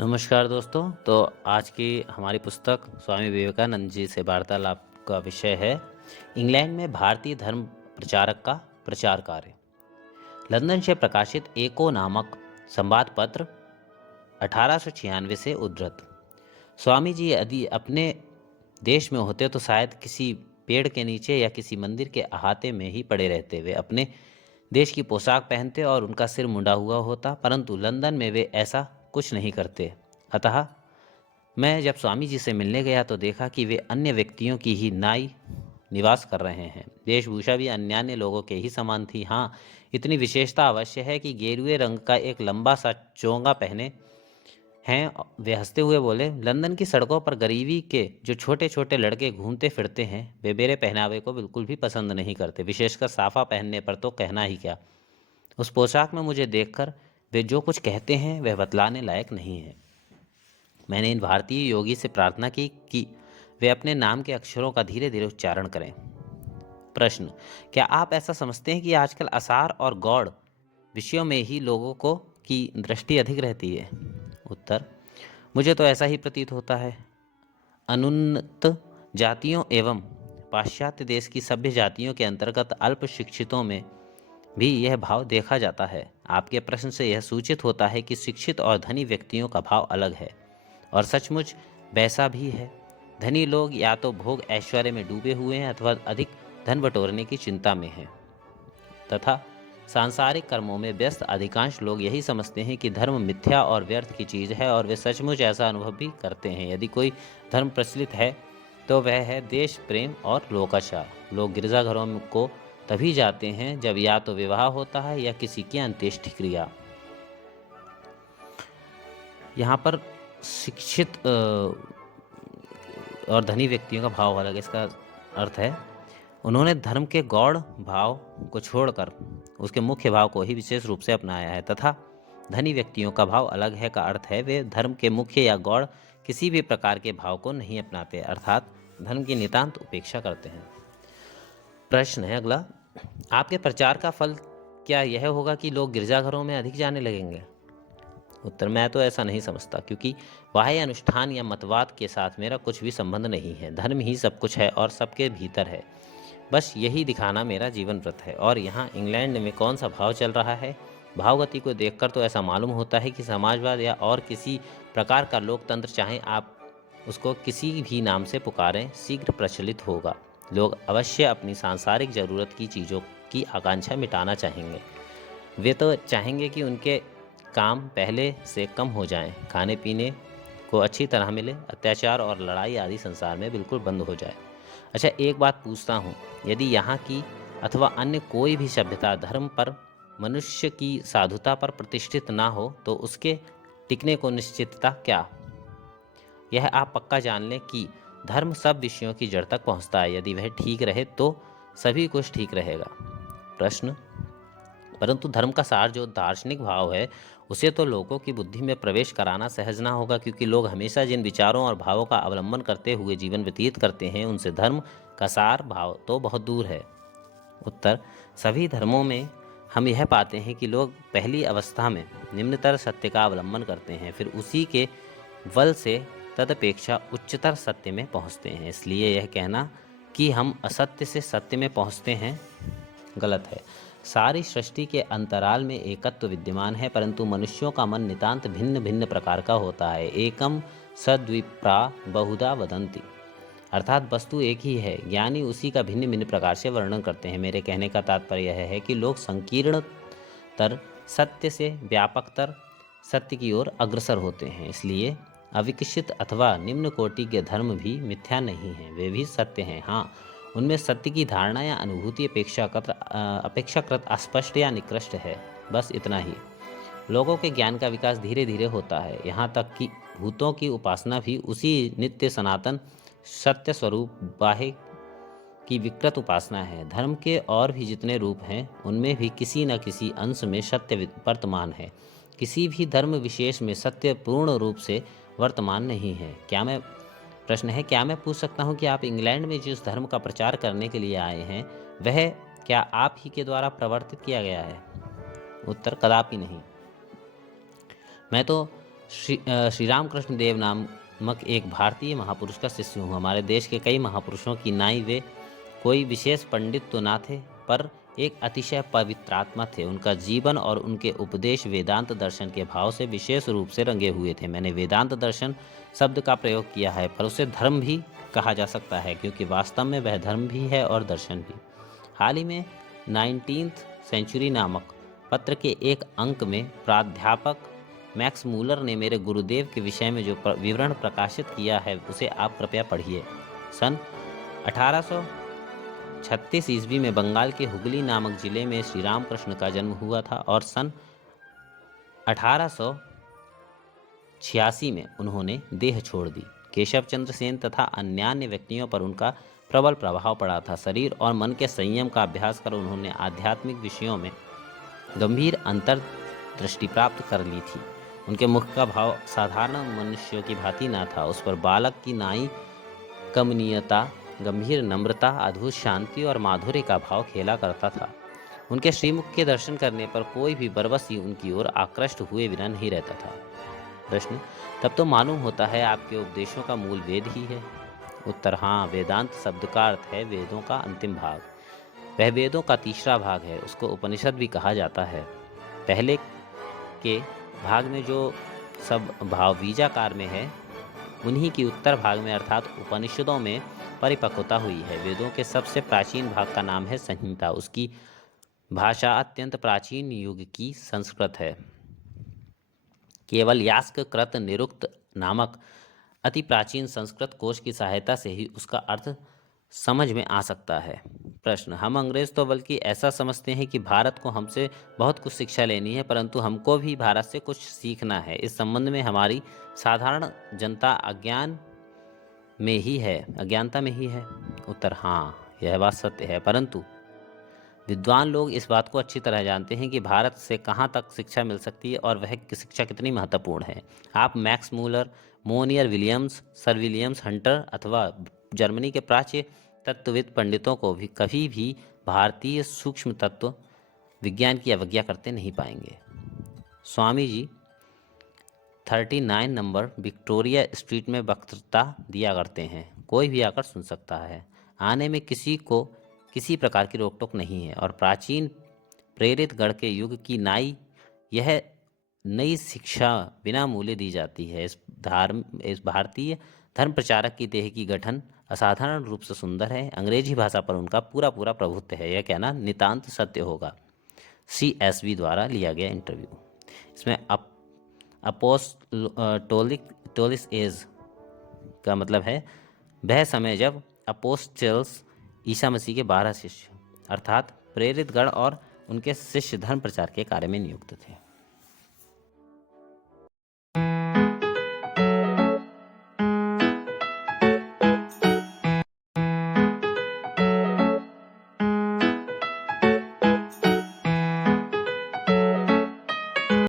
नमस्कार दोस्तों। तो आज की हमारी पुस्तक स्वामी विवेकानंद जी से वार्तालाप का विषय है इंग्लैंड में भारतीय धर्म प्रचारक का प्रचार कार्य। लंदन से प्रकाशित एको नामक संवाद पत्र 1896 से उद्धृत। स्वामी जी यदि अपने देश में होते तो शायद किसी पेड़ के नीचे या किसी मंदिर के अहाते में ही पड़े रहते। वे अपने देश की पोशाक पहनते और उनका सिर मुंडा हुआ होता, परंतु लंदन में वे ऐसा कुछ नहीं करते। अतः मैं जब स्वामी जी से मिलने गया तो देखा कि वे अन्य व्यक्तियों की ही नाई निवास कर रहे हैं। वेशभूषा भी अन्यान्य लोगों के ही समान थी। हाँ, इतनी विशेषता अवश्य है कि गेरुए रंग का एक लंबा सा चोंगा पहने हैं। वे हंसते हुए बोले, लंदन की सड़कों पर गरीबी के जो छोटे छोटे लड़के घूमते फिरते हैं वे मेरे पहनावे को बिल्कुल भी पसंद नहीं करते, विशेषकर साफा पहनने पर तो कहना ही क्या। उस पोशाक में मुझे देखकर वे जो कुछ कहते हैं वह बतलाने लायक नहीं है। मैंने इन भारतीय योगी से प्रार्थना की कि वे अपने नाम के अक्षरों का धीरे धीरे उच्चारण करें। प्रश्न, क्या आप ऐसा समझते हैं कि आजकल आसार और गौड़ विषयों में ही लोगों को की दृष्टि अधिक रहती है? उत्तर, मुझे तो ऐसा ही प्रतीत होता है। अनुन्नत जातियों एवं पाश्चात्य देश की सभ्य जातियों के अंतर्गत अल्प शिक्षितों में भी यह भाव देखा जाता है। आपके प्रश्न से यह सूचित होता है कि शिक्षित और धनी व्यक्तियों का भाव अलग है, और सचमुच वैसा भी है। धनी लोग या तो भोग ऐश्वर्य में डूबे हुए हैं अथवा अधिक धन बटोरने की चिंता में हैं, तथा सांसारिक कर्मों में व्यस्त अधिकांश लोग यही समझते हैं कि धर्म मिथ्या और व्यर्थ की चीज़ है, और वे सचमुच ऐसा अनुभव भी करते हैं। यदि कोई धर्म प्रचलित है तो वह है देश प्रेम और लोकाचार। लोग गिरजाघरों को तभी जाते हैं जब या तो विवाह होता है या किसी की अंत्येष्टि क्रिया। यहाँ पर शिक्षित और धनी व्यक्तियों का भाव अलग है। इसका अर्थ है उन्होंने धर्म के गौड़ भाव को छोड़कर उसके मुख्य भाव को ही विशेष रूप से अपनाया है, तथा धनी व्यक्तियों का भाव अलग है का अर्थ है वे धर्म के मुख्य या गौड़ किसी भी प्रकार के भाव को नहीं अपनाते, अर्थात धर्म की नितांत उपेक्षा करते हैं। प्रश्न है अगला, आपके प्रचार का फल क्या यह होगा कि लोग गिरजाघरों में अधिक जाने लगेंगे? उत्तर, मैं तो ऐसा नहीं समझता, क्योंकि बाह्य अनुष्ठान या मतवाद के साथ मेरा कुछ भी संबंध नहीं है। धर्म ही सब कुछ है और सबके भीतर है। बस यही दिखाना मेरा जीवन व्रत है। और यहाँ इंग्लैंड में कौन सा भाव चल रहा है? भावगति को देखकर तो ऐसा मालूम होता है कि समाजवाद या और किसी प्रकार का लोकतंत्र, चाहे आप उसको किसी भी नाम से पुकारें, शीघ्र प्रचलित होगा। लोग अवश्य अपनी सांसारिक जरूरत की चीज़ों की आकांक्षा मिटाना चाहेंगे। वे तो चाहेंगे कि उनके काम पहले से कम हो जाएं, खाने पीने को अच्छी तरह मिले, अत्याचार और लड़ाई आदि संसार में बिल्कुल बंद हो जाए। अच्छा, एक बात पूछता हूँ, यदि यहाँ की अथवा अन्य कोई भी सभ्यता धर्म पर, मनुष्य की साधुता पर प्रतिष्ठित ना हो तो उसके टिकने को निश्चितता क्या? यह आप पक्का जान लें कि धर्म सब विषयों की जड़ तक पहुँचता है। यदि वह ठीक रहे तो सभी कुछ ठीक रहेगा। प्रश्न, परंतु धर्म का सार जो दार्शनिक भाव है उसे तो लोगों की बुद्धि में प्रवेश कराना सहज ना होगा, क्योंकि लोग हमेशा जिन विचारों और भावों का अवलंबन करते हुए जीवन व्यतीत करते हैं उनसे धर्म का सार भाव तो बहुत दूर है। उत्तर, सभी धर्मों में हम यह पाते हैं कि लोग पहली अवस्था में निम्नतर सत्य का अवलंबन करते हैं, फिर उसी के बल से तदपेक्षा उच्चतर सत्य में पहुंचते हैं। इसलिए यह कहना कि हम असत्य से सत्य में पहुंचते हैं गलत है। सारी सृष्टि के अंतराल में एकत्व विद्यमान है, परंतु मनुष्यों का मन नितांत भिन्न भिन्न प्रकार का होता है। एकम सद्विप्रा बहुधा वदंती, अर्थात वस्तु एक ही है, ज्ञानी उसी का भिन्न भिन्न प्रकार से वर्णन करते हैं। मेरे कहने का तात्पर्य यह है कि लोग संकीर्णतर सत्य से व्यापकतर सत्य की ओर अग्रसर होते हैं। इसलिए अविकसित अथवा निम्न कोटि के धर्म भी मिथ्या नहीं हैं, वे भी सत्य हैं। हाँ, उनमें सत्य की धारणा या अनुभूति अपेक्षाकृत अस्पष्ट या निकृष्ट है, बस इतना ही। लोगों के ज्ञान का विकास धीरे धीरे होता है, यहाँ तक कि भूतों की उपासना भी उसी नित्य सनातन सत्य स्वरूप बाह्य की विकृत उपासना है। धर्म के और भी जितने रूप हैं उनमें भी किसी न किसी अंश में सत्य वर्तमान है। किसी भी धर्म विशेष में सत्य पूर्ण रूप से वर्तमान नहीं है। प्रश्न है, क्या मैं पूछ सकता हूँ कि आप इंग्लैंड में जिस धर्म का प्रचार करने के लिए आए हैं वह क्या आप ही के द्वारा प्रवर्तित किया गया है? उत्तर, कदापि नहीं। मैं तो श्री रामकृष्ण देव नामक एक भारतीय महापुरुष का शिष्य हूँ। हमारे देश के कई महापुरुषों की नाई वे कोई विशेष पंडित तो ना थे, पर एक अतिशय पवित्रात्मा थे। उनका जीवन और उनके उपदेश वेदांत दर्शन के भाव से विशेष रूप से रंगे हुए थे। मैंने वेदांत दर्शन शब्द का प्रयोग किया है, पर उसे धर्म भी कहा जा सकता है, क्योंकि वास्तव में वह धर्म भी है और दर्शन भी। हाल ही में 19th सेंचुरी नामक पत्र के एक अंक में प्राध्यापक मैक्स मूलर ने मेरे गुरुदेव के विषय में जो विवरण प्रकाशित किया है उसे आप कृपया पढ़िए। सन 1836 ईस्वी में बंगाल के हुगली नामक जिले में श्री रामकृष्ण का जन्म हुआ था और सन 1886 में उन्होंने देह छोड़ दी। केशव चंद्र सेन तथा अन्यान्य व्यक्तियों पर उनका प्रबल प्रभाव पड़ा था। शरीर और मन के संयम का अभ्यास कर उन्होंने आध्यात्मिक विषयों में गंभीर अंतर्दृष्टि प्राप्त कर ली थी। उनके मुख का भाव साधारण मनुष्यों की भांति ना था। उस पर बालक की नाई कमनीयता, गंभीर नम्रता, अद्भुत शांति और माधुर्य का भाव खेला करता था। उनके श्रीमुख के दर्शन करने पर कोई भी बरबसी उनकी ओर आकृष्ट हुए बिना नहीं रहता था। प्रश्न: तब तो मालूम होता है आपके उपदेशों का मूल वेद ही है। उत्तर: हाँ, वेदांत शब्द का अर्थ है वेदों का अंतिम भाग। वह वेदों का तीसरा भाग है। उसको उपनिषद भी कहा जाता है। पहले के भाग में जो सब भाव बीजाकार में है, उन्हीं की उत्तर भाग में अर्थात उपनिषदों में परिपक्वता हुई है। वेदों के सबसे प्राचीन भाग का नाम है संहिता। उसकी भाषा अत्यंत प्राचीन युग की संस्कृत है। केवल यास्क कृत निरुक्त नामक अति प्राचीन संस्कृत कोश की सहायता से ही उसका अर्थ समझ में आ सकता है। प्रश्न: हम अंग्रेज तो बल्कि ऐसा समझते हैं कि भारत को हमसे बहुत कुछ शिक्षा लेनी है, परंतु हमको भी भारत से कुछ सीखना है। इस संबंध में हमारी साधारण जनता अज्ञानता में ही है। उत्तर: हाँ, यह बात सत्य है, परंतु विद्वान लोग इस बात को अच्छी तरह जानते हैं कि भारत से कहाँ तक शिक्षा मिल सकती है और वह शिक्षा कितनी महत्वपूर्ण है। आप Max Muller, Monier Williams, sir Williams Hunter अथवा जर्मनी के प्राच्य तत्वविद पंडितों को भी कभी भी भारतीय सूक्ष्म तत्व विज्ञान की अवज्ञा करते नहीं पाएंगे। Swami ji 39 number Victoria street में वक्तृता दिया करते हैं। कोई भी आकर सुन सकता है। आने में किसी को किसी प्रकार की रोक टोक नहीं है। और प्राचीन प्रेरित गढ़ के युग की नाई यह नई शिक्षा बिना मूल्य दी जाती है। इस भारतीय धर्म प्रचारक की देह की गठन असाधारण रूप से सुंदर है। अंग्रेजी भाषा पर उनका पूरा पूरा प्रभुत्व है। यह कहना नितांत सत्य होगा। CSV द्वारा लिया गया इंटरव्यू। इसमें अपोस्टोलिस एज का मतलब है वह समय जब अपोस्टल्स ईसा मसीह के 12 शिष्य अर्थात प्रेरित गण और उनके शिष्य धर्म प्रचार के कार्य में नियुक्त थे।